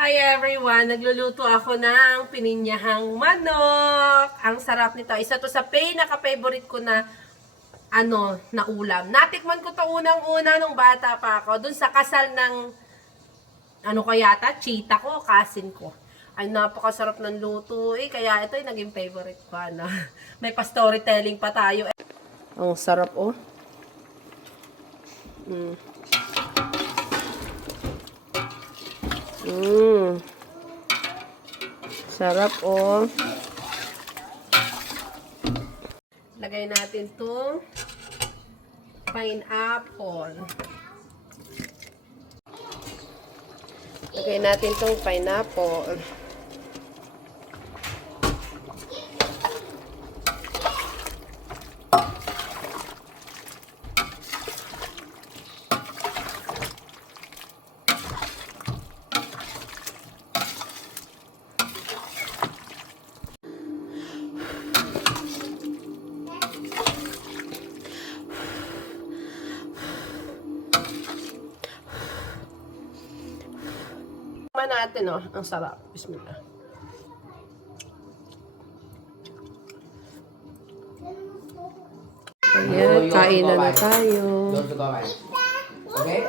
Hi everyone! Nagluluto ako ng pininyahang manok. Ang sarap nito. Isa to sa pinaka-favorite ko na na ulam. Natikman ko to unang-una nung bata pa ako. Dun sa kasal ng tita ko, cousin ko. Ay, napakasarap ng luto kaya ito yung naging favorite ko. May pa-storytelling pa tayo. Ang sarap Sarap Lagay natin itong pineapple. Lagay natin itong pineapple. Natin ang sarap. Bismillah. Ayan, kain na tayo. Okay?